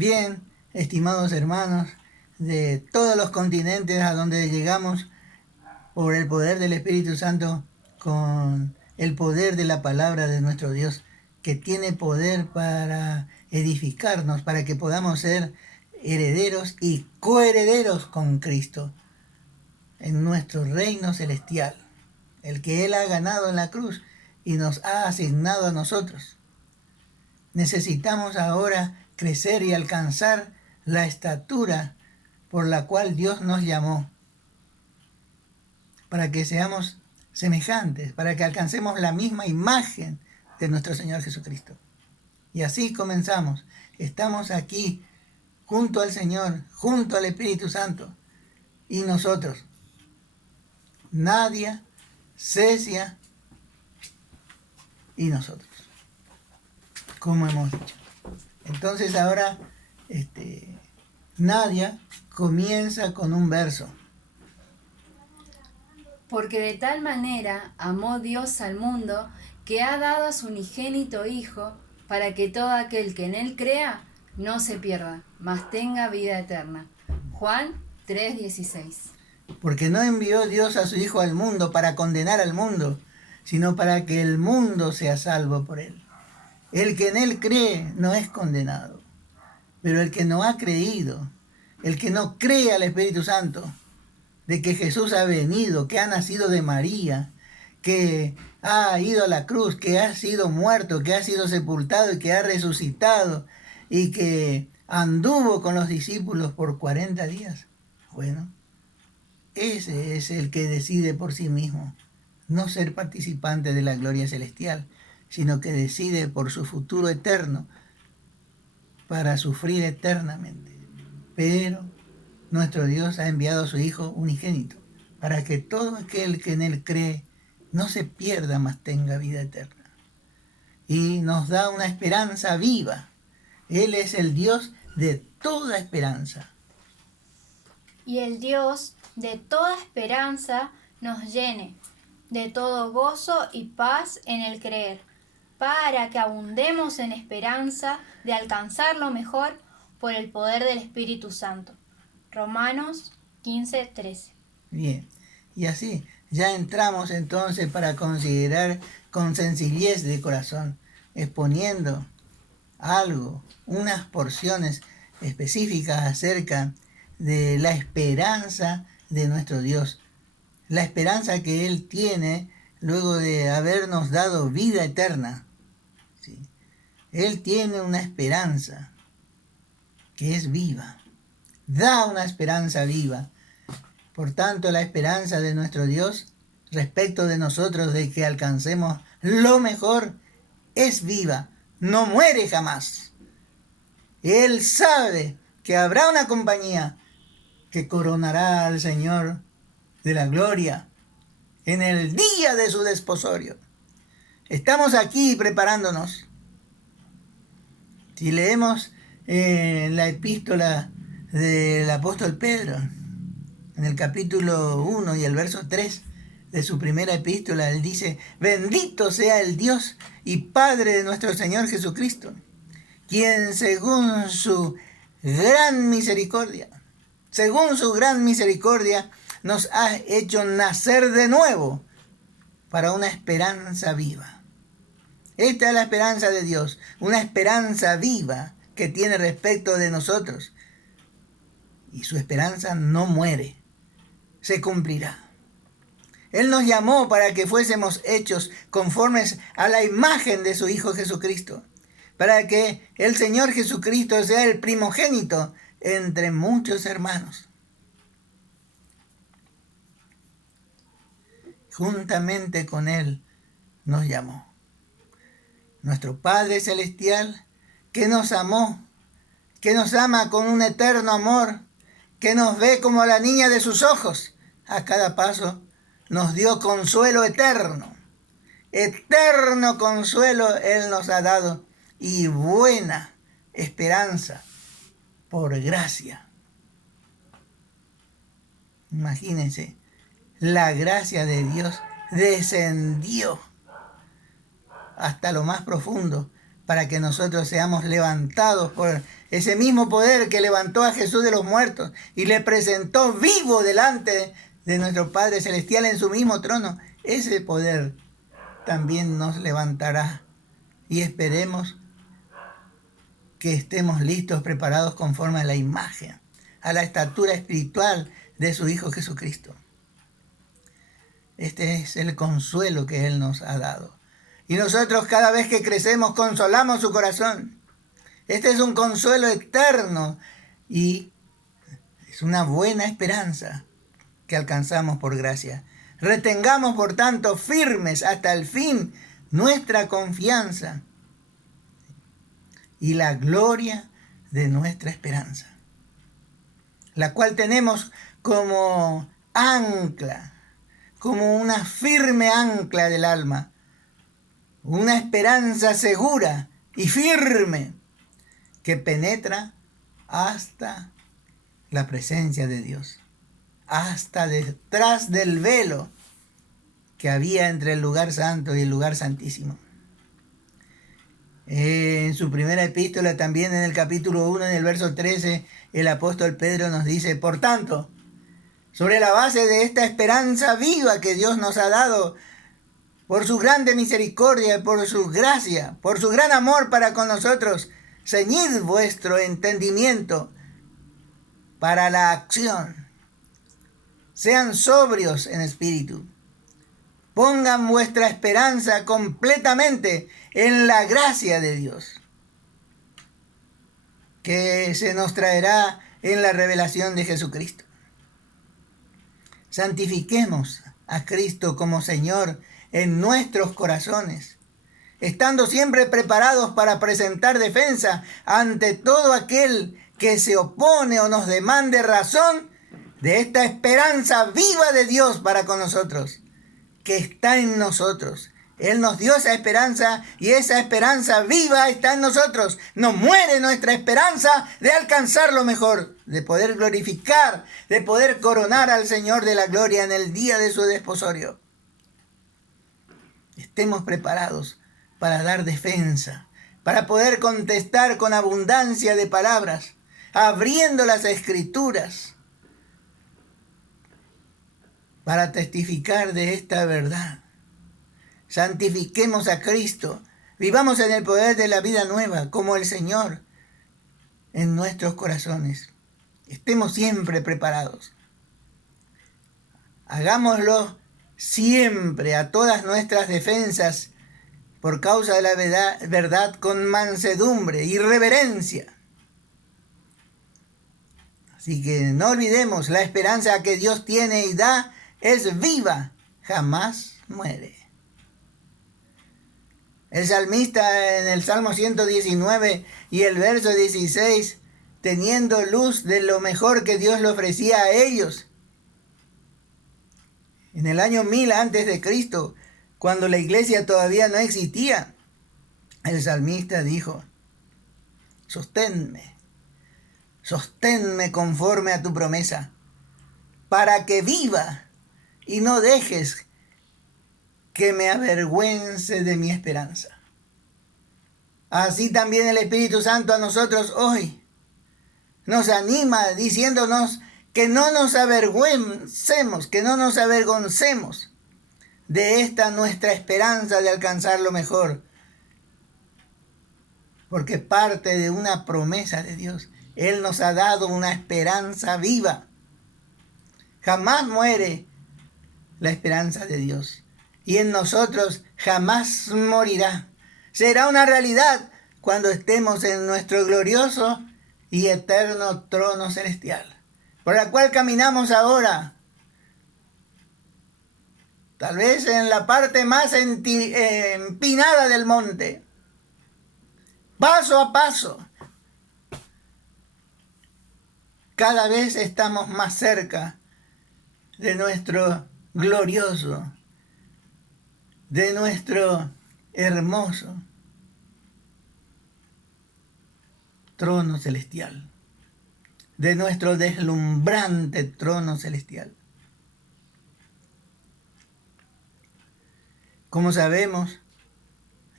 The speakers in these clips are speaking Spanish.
Bien, estimados hermanos, de todos los continentes a donde llegamos por el poder del Espíritu Santo, con el poder de la palabra de nuestro Dios, que tiene poder para edificarnos, para que podamos ser herederos y coherederos con Cristo en nuestro reino celestial, el que Él ha ganado en la cruz y nos ha asignado a nosotros. Necesitamos ahora crecer y alcanzar la estatura por la cual Dios nos llamó, para que seamos semejantes, para que alcancemos la misma imagen de nuestro Señor Jesucristo. Y así comenzamos. Estamos aquí junto al Señor, junto al Espíritu Santo, y nosotros, Nadia, Cecia y nosotros, como hemos dicho. Entonces ahora Nadia comienza con un verso. Porque de tal manera amó Dios al mundo, que ha dado a su unigénito Hijo, para que todo aquel que en Él crea no se pierda, mas tenga vida eterna. Juan 3:16. Porque no envió Dios a su Hijo al mundo para condenar al mundo, sino para que el mundo sea salvo por Él. El que en Él cree no es condenado, pero el que no ha creído, el que no cree al Espíritu Santo, de que Jesús ha venido, que ha nacido de María, que ha ido a la cruz, que ha sido muerto, que ha sido sepultado y que ha resucitado y que anduvo con los discípulos por 40 días. Bueno, ese es el que decide por sí mismo no ser participante de la gloria celestial, sino que decide por su futuro eterno para sufrir eternamente. Pero nuestro Dios ha enviado a su Hijo unigénito para que todo aquel que en Él cree no se pierda, mas tenga vida eterna. Y nos da una esperanza viva. Él es el Dios de toda esperanza. Y el Dios de toda esperanza nos llene de todo gozo y paz en el creer, para que abundemos en esperanza de alcanzar lo mejor por el poder del Espíritu Santo. Romanos 15:13. Bien, y así ya entramos entonces para considerar con sencillez de corazón, exponiendo algo, unas porciones específicas acerca de la esperanza de nuestro Dios, la esperanza que Él tiene luego de habernos dado vida eterna. ¿Sí? Él tiene una esperanza que es viva, da una esperanza viva. Por tanto, la esperanza de nuestro Dios respecto de nosotros de que alcancemos lo mejor es viva, no muere jamás. Él sabe que habrá una compañía que coronará al Señor de la gloria en el día de su desposorio. Estamos aquí preparándonos. Si leemos la epístola del apóstol Pedro, en el capítulo 1 y el verso 3 de su primera epístola, él dice: bendito sea el Dios y Padre de nuestro Señor Jesucristo, quien según su gran misericordia, nos ha hecho nacer de nuevo para una esperanza viva. Esta es la esperanza de Dios, una esperanza viva que tiene respecto de nosotros. Y su esperanza no muere, se cumplirá. Él nos llamó para que fuésemos hechos conformes a la imagen de su Hijo Jesucristo, para que el Señor Jesucristo sea el primogénito entre muchos hermanos. Juntamente con Él nos llamó. Nuestro Padre Celestial, que nos amó, que nos ama con un eterno amor, que nos ve como la niña de sus ojos, a cada paso nos dio consuelo eterno. Eterno consuelo Él nos ha dado y buena esperanza por gracia. Imagínense, la gracia de Dios descendió hasta lo más profundo para que nosotros seamos levantados por ese mismo poder que levantó a Jesús de los muertos y le presentó vivo delante de nuestro Padre Celestial en su mismo trono, ese poder también nos levantará. Y esperemos que estemos listos, preparados conforme a la imagen, a la estatura espiritual de su Hijo Jesucristo. Este es el consuelo que Él nos ha dado. Y nosotros cada vez que crecemos consolamos su corazón. Este es un consuelo eterno y es una buena esperanza que alcanzamos por gracia. Retengamos, por tanto, firmes hasta el fin nuestra confianza y la gloria de nuestra esperanza, la cual tenemos como ancla, como una firme ancla del alma, una esperanza segura y firme que penetra hasta la presencia de Dios, hasta detrás del velo que había entre el lugar santo y el lugar santísimo. En su primera epístola, también en el capítulo 1, en el verso 13, el apóstol Pedro nos dice: por tanto, sobre la base de esta esperanza viva que Dios nos ha dado, por su grande misericordia, por su gracia, por su gran amor para con nosotros, ceñid vuestro entendimiento para la acción. Sean sobrios en espíritu. Pongan vuestra esperanza completamente en la gracia de Dios, que se nos traerá en la revelación de Jesucristo. Santifiquemos a Cristo como Señor en nuestros corazones, estando siempre preparados para presentar defensa ante todo aquel que se opone o nos demande razón de esta esperanza viva de Dios para con nosotros, que está en nosotros. Él nos dio esa esperanza y esa esperanza viva está en nosotros. No muere nuestra esperanza de alcanzar lo mejor, de poder glorificar, de poder coronar al Señor de la gloria en el día de su desposorio. Estemos preparados para dar defensa, para poder contestar con abundancia de palabras, abriendo las Escrituras, para testificar de esta verdad. Santifiquemos a Cristo, vivamos en el poder de la vida nueva, como el Señor, en nuestros corazones. Estemos siempre preparados. Hagámoslo siempre a todas nuestras defensas por causa de la verdad con mansedumbre y reverencia. Así que no olvidemos, la esperanza que Dios tiene y da es viva, jamás muere. El salmista en el Salmo 119 y el verso 16, teniendo luz de lo mejor que Dios le ofrecía a ellos, en el año 1000 antes de Cristo, cuando la iglesia todavía no existía, el salmista dijo: sosténme conforme a tu promesa, para que viva y no dejes que me avergüence de mi esperanza. Así también el Espíritu Santo a nosotros hoy nos anima diciéndonos que no nos avergüencemos, de esta nuestra esperanza de alcanzar lo mejor, porque parte de una promesa de Dios. Él nos ha dado una esperanza viva. Jamás muere la esperanza de Dios. Y en nosotros jamás morirá. Será una realidad cuando estemos en nuestro glorioso y eterno trono celestial, por el cual caminamos ahora. Tal vez en la parte más empinada del monte. Paso a paso. Cada vez estamos más cerca de nuestro glorioso, de nuestro hermoso trono celestial, de nuestro deslumbrante trono celestial. Como sabemos,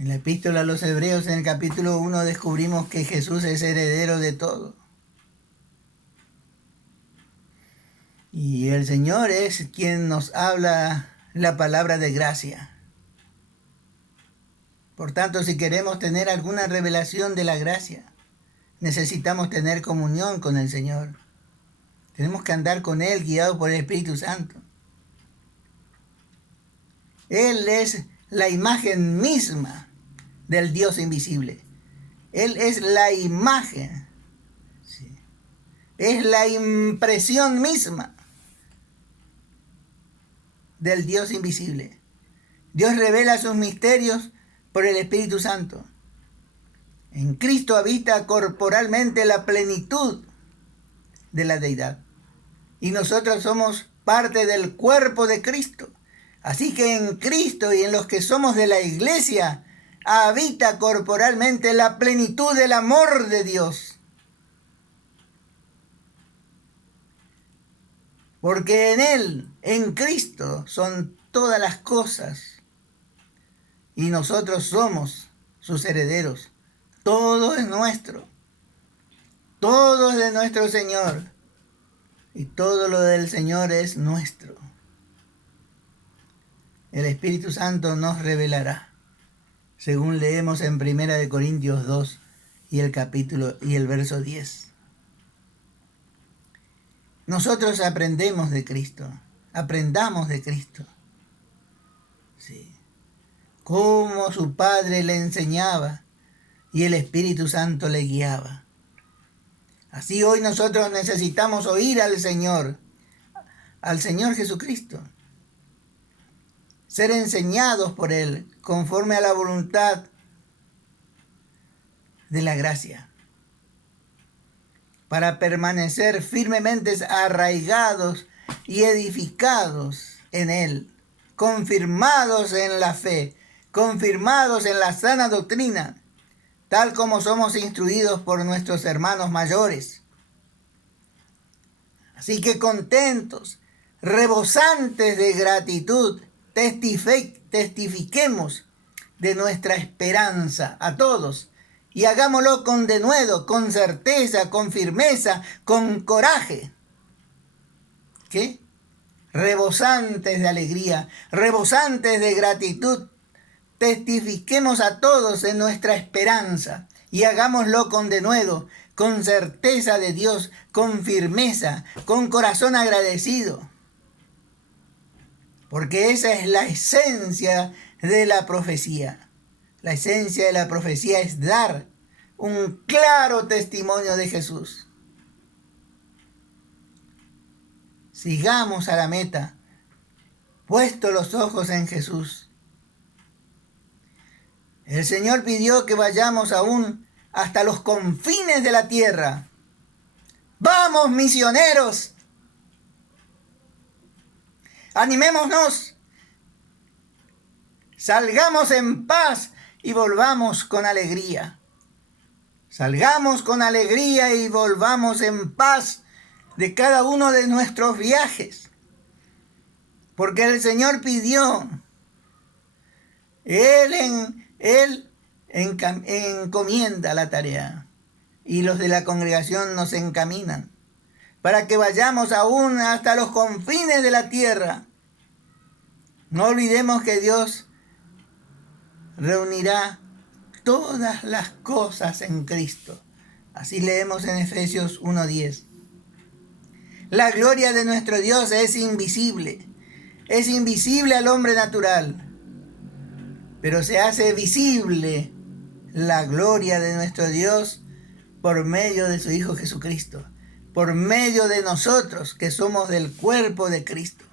En la epístola a los Hebreos, en el capítulo 1, descubrimos que Jesús es heredero de todo. Y el Señor es quien nos habla la palabra de gracia. Por tanto, si queremos tener alguna revelación de la gracia, necesitamos tener comunión con el Señor. Tenemos que andar con Él, guiados por el Espíritu Santo. Él es la imagen misma del Dios invisible. Él es la imagen. Sí. Es la impresión misma del Dios invisible. Dios revela sus misterios por el Espíritu Santo. En Cristo habita corporalmente la plenitud de la deidad. Y nosotros somos parte del cuerpo de Cristo. Así que en Cristo y en los que somos de la iglesia habita corporalmente la plenitud del amor de Dios. Porque en Él, en Cristo, son todas las cosas. Y nosotros somos sus herederos. Todo es nuestro. Todo es de nuestro Señor. Y todo lo del Señor es nuestro. El Espíritu Santo nos revelará, según leemos en 1 Corintios 2 y el verso 10. Nosotros aprendemos de Cristo, aprendamos de Cristo. Sí. Cómo su Padre le enseñaba y el Espíritu Santo le guiaba. Así hoy nosotros necesitamos oír al Señor Jesucristo. Ser enseñados por Él conforme a la voluntad de la gracia, para permanecer firmemente arraigados y edificados en Él, confirmados en la fe, confirmados en la sana doctrina, tal como somos instruidos por nuestros hermanos mayores. Así que contentos, rebosantes de gratitud, testifiquemos de nuestra esperanza a todos y hagámoslo con denuedo, con certeza, con firmeza, con coraje. ¿Qué? Rebosantes de alegría, rebosantes de gratitud, testifiquemos a todos en nuestra esperanza y hagámoslo con denuedo, con certeza de Dios, con firmeza, con corazón agradecido. Porque esa es la esencia de la profecía. La esencia de la profecía es dar un claro testimonio de Jesús. Sigamos a la meta, puesto los ojos en Jesús. El Señor pidió que vayamos aún hasta los confines de la tierra. ¡Vamos, misioneros! Animémonos, salgamos en paz y volvamos con alegría. Salgamos con alegría y volvamos en paz de cada uno de nuestros viajes. Porque el Señor pidió, Él encomienda la tarea y los de la congregación nos encaminan para que vayamos aún hasta los confines de la tierra. No olvidemos que Dios reunirá todas las cosas en Cristo. Así leemos en Efesios 1:10. La gloria de nuestro Dios es invisible al hombre natural, pero se hace visible la gloria de nuestro Dios por medio de su Hijo Jesucristo, por medio de nosotros que somos del cuerpo de Cristo.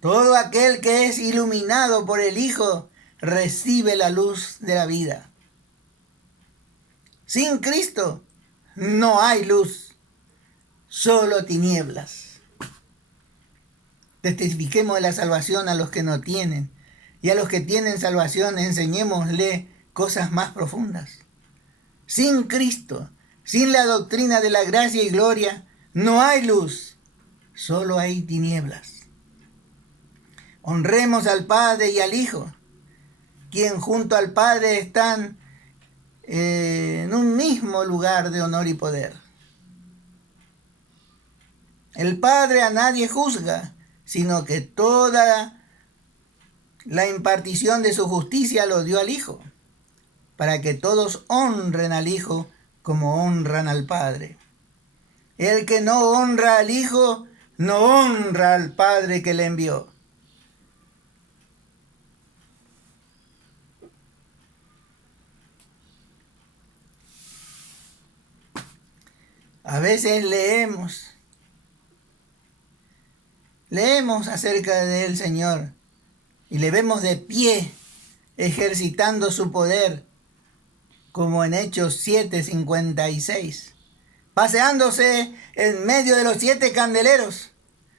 Todo aquel que es iluminado por el Hijo recibe la luz de la vida. Sin Cristo no hay luz, solo tinieblas. Testifiquemos de la salvación a los que no tienen, y a los que tienen salvación enseñémosle cosas más profundas. Sin Cristo, sin la doctrina de la gracia y gloria, no hay luz, solo hay tinieblas. Honremos al Padre y al Hijo, quien junto al Padre están en un mismo lugar de honor y poder. El Padre a nadie juzga, sino que toda la impartición de su justicia lo dio al Hijo, para que todos honren al Hijo como honran al Padre. El que no honra al Hijo, no honra al Padre que le envió. A veces leemos acerca del Señor y le vemos de pie ejercitando su poder, como en Hechos 7:56, paseándose en medio de los 7 candeleros,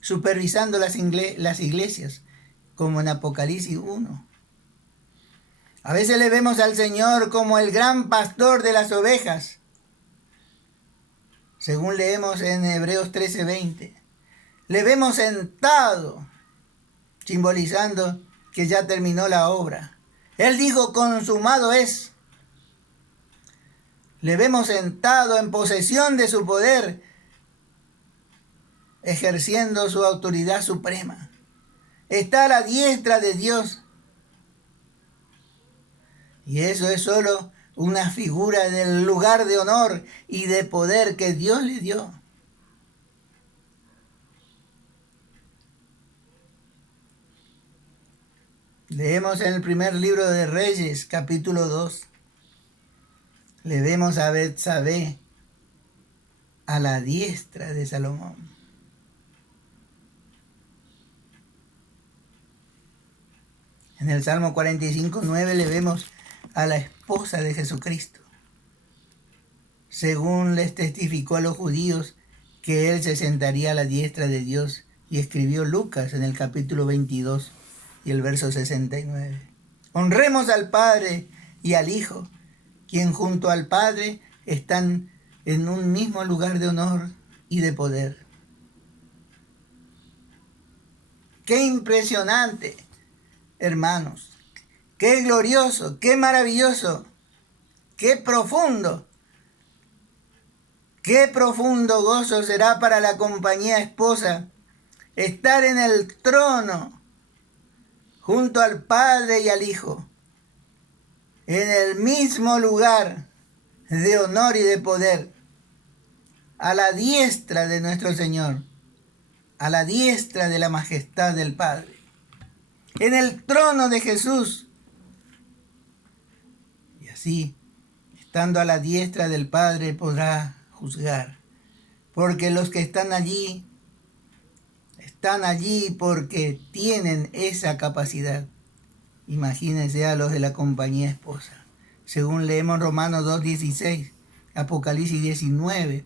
supervisando las iglesias, como en Apocalipsis 1. A veces le vemos al Señor como el gran pastor de las ovejas, según leemos en Hebreos 13:20. Le vemos sentado, simbolizando que ya terminó la obra. Él dijo, consumado es. Le vemos sentado en posesión de su poder, ejerciendo su autoridad suprema. Está a la diestra de Dios. Y eso es solo una figura del lugar de honor y de poder que Dios le dio. Leemos en el primer libro de Reyes, capítulo 2. Le vemos a Betsabé a la diestra de Salomón. En el Salmo 45:9 le vemos a la esposa de Jesucristo, según les testificó a los judíos que él se sentaría a la diestra de Dios, y escribió Lucas en el capítulo 22 y el verso 69. Honremos al Padre y al Hijo, quien junto al Padre están en un mismo lugar de honor y de poder. ¡Qué impresionante, hermanos! ¡Qué glorioso! ¡Qué maravilloso! ¡Qué profundo! ¡Qué profundo gozo será para la compañía esposa estar en el trono junto al Padre y al Hijo, en el mismo lugar de honor y de poder, a la diestra de nuestro Señor, a la diestra de la majestad del Padre, en el trono de Jesús. Y así, estando a la diestra del Padre, podrá juzgar, porque los que están allí porque tienen esa capacidad. Imagínense a los de la compañía esposa, según leemos Romanos 2:16, Apocalipsis 19,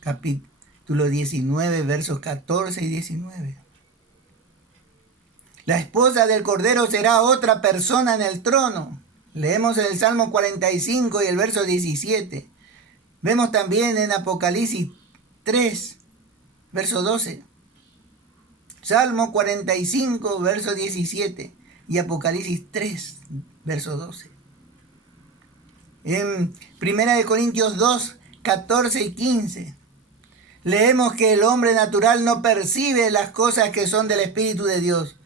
capítulo 19, versos 14 y 19. La esposa del Cordero será otra persona en el trono. Leemos en el Salmo 45 y el verso 17. Vemos también en Apocalipsis 3, verso 12. Salmo 45, verso 17 y Apocalipsis 3, verso 12. En 1 Corintios 2, 14 y 15 leemos que el hombre natural no percibe las cosas que son del Espíritu de Dios.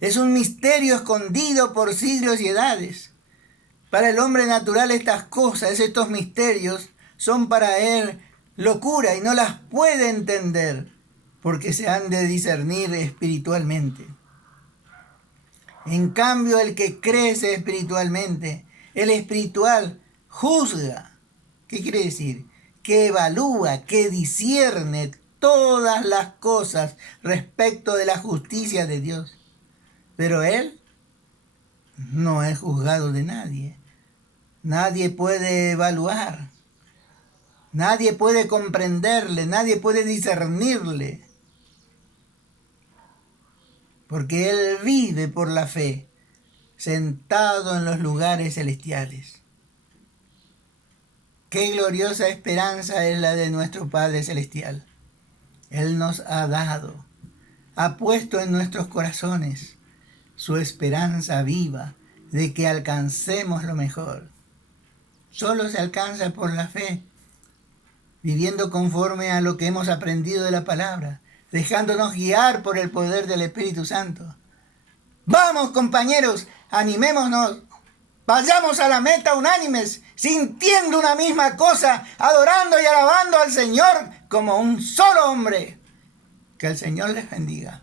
Es un misterio escondido por siglos y edades. Para el hombre natural estas cosas, estos misterios, son para él locura y no las puede entender, porque se han de discernir espiritualmente. En cambio, el que crece espiritualmente, el espiritual, juzga. ¿Qué quiere decir? Que evalúa, que discierne todas las cosas respecto de la justicia de Dios. Pero él no es juzgado de nadie. Nadie puede evaluar. Nadie puede comprenderle, nadie puede discernirle. Porque él vive por la fe, sentado en los lugares celestiales. Qué gloriosa esperanza es la de nuestro Padre Celestial. Él nos ha dado, ha puesto en nuestros corazones su esperanza viva de que alcancemos lo mejor. Solo se alcanza por la fe, viviendo conforme a lo que hemos aprendido de la palabra, dejándonos guiar por el poder del Espíritu Santo. Vamos, compañeros, animémonos, vayamos a la meta unánimes, sintiendo una misma cosa, adorando y alabando al Señor como un solo hombre. Que el Señor les bendiga.